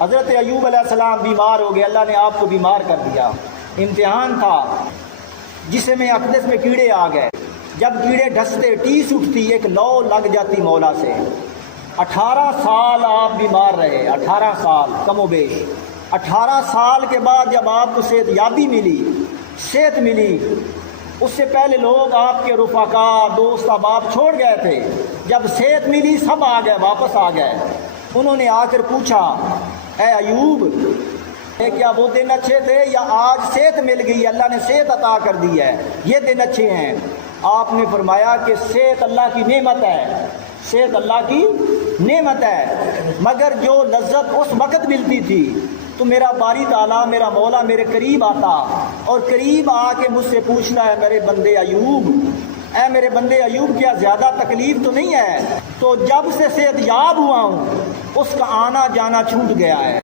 حضرت ایوب علیہ السلام بیمار ہو گئے، اللہ نے آپ کو بیمار کر دیا، امتحان تھا، جسم اقدس میں کیڑے آ گئے، جب کیڑے ڈستے ٹیس اٹھتی، ایک لو لگ جاتی مولا سے۔ 18 سال آپ بیمار رہے، 18 سال کم و بیش۔ 18 سال کے بعد جب آپ کو صحت یابی ملی، صحت ملی، اس سے پہلے لوگ آپ کے رفقا دوست احباب چھوڑ گئے تھے، جب صحت ملی سب آ گئے، واپس آ گئے۔ انہوں نے آ کر پوچھا، اے ایوب، کیا وہ دن اچھے تھے یا آج صحت مل گئی، اللہ نے صحت عطا کر دی ہے، یہ دن اچھے ہیں؟ آپ نے فرمایا کہ صحت اللہ کی نعمت ہے، صحت اللہ کی نعمت ہے، مگر جو لذت اس وقت ملتی تھی تو میرا باری تعالیٰ، میرا مولا میرے قریب آتا اور قریب آ کے مجھ سے پوچھنا ہے، میرے بندے ایوب، اے میرے بندے ایوب، کیا زیادہ تکلیف تو نہیں ہے؟ تو جب سے صحت یاب ہوا ہوں اس کا آنا جانا چھوٹ گیا ہے۔